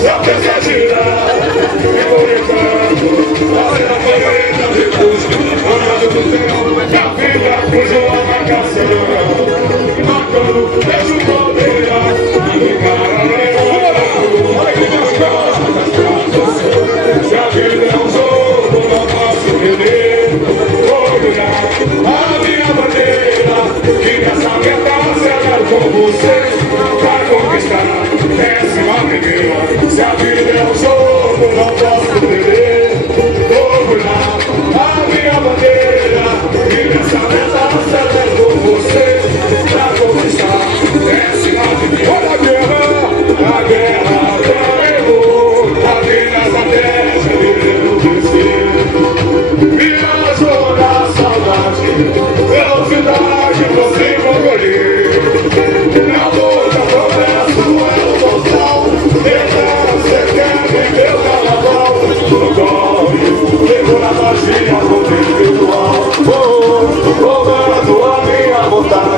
só pensa girar. E vou levando, a planeta reduz, olhando no céu, que a vida puxou a marcação. Marcando, deixa o bandeira, e se a vida é um jogo, não posso perder. Vou olhar a minha bandeira, que nessa meta será com você. Vai conquistar, décima primeira. Se a vida é um jogo, não posso perder. Vou olhar a minha bandeira, que nessa meta será com você. Vai conquistar, décima primeira. Olha a guerra acabou. A Minas Atlética devendo vencer. Viajou na saudade, velocidade você vai colher. Na luta progresso é o total. Então você quer viver o carnaval. No corre, pegou na magia, poder virtual. Roubando a minha vontade.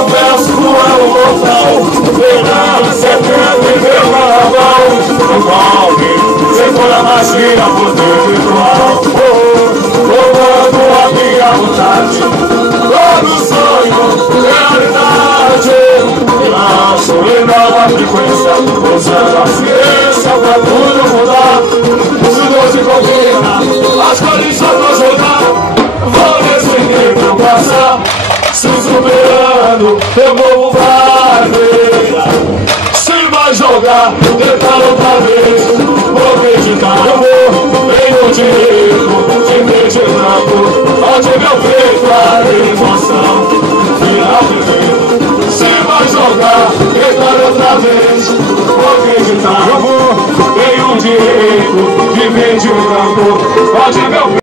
confesso, tu é o mortal. Fernando, 70 e meu carnaval. Envolve, você foi a magia, poder virtual. Comando a minha vontade. Todo sonho, realidade. Lanço em nova frequência, usando a ciência pra tudo mudar. Os dois se combinam, as cores só vão jogar. Vou nesse nível passar. Se superando, eu vou barreira. Se vai jogar, tentar outra vez. Vou acreditar, eu vou. Tenho o direito de mente branco. Onde meu peito a emoção. Final perfeito. Se vai jogar, tentar outra vez. Vou acreditar, eu vou. Tenho o direito de mente branco. Onde meu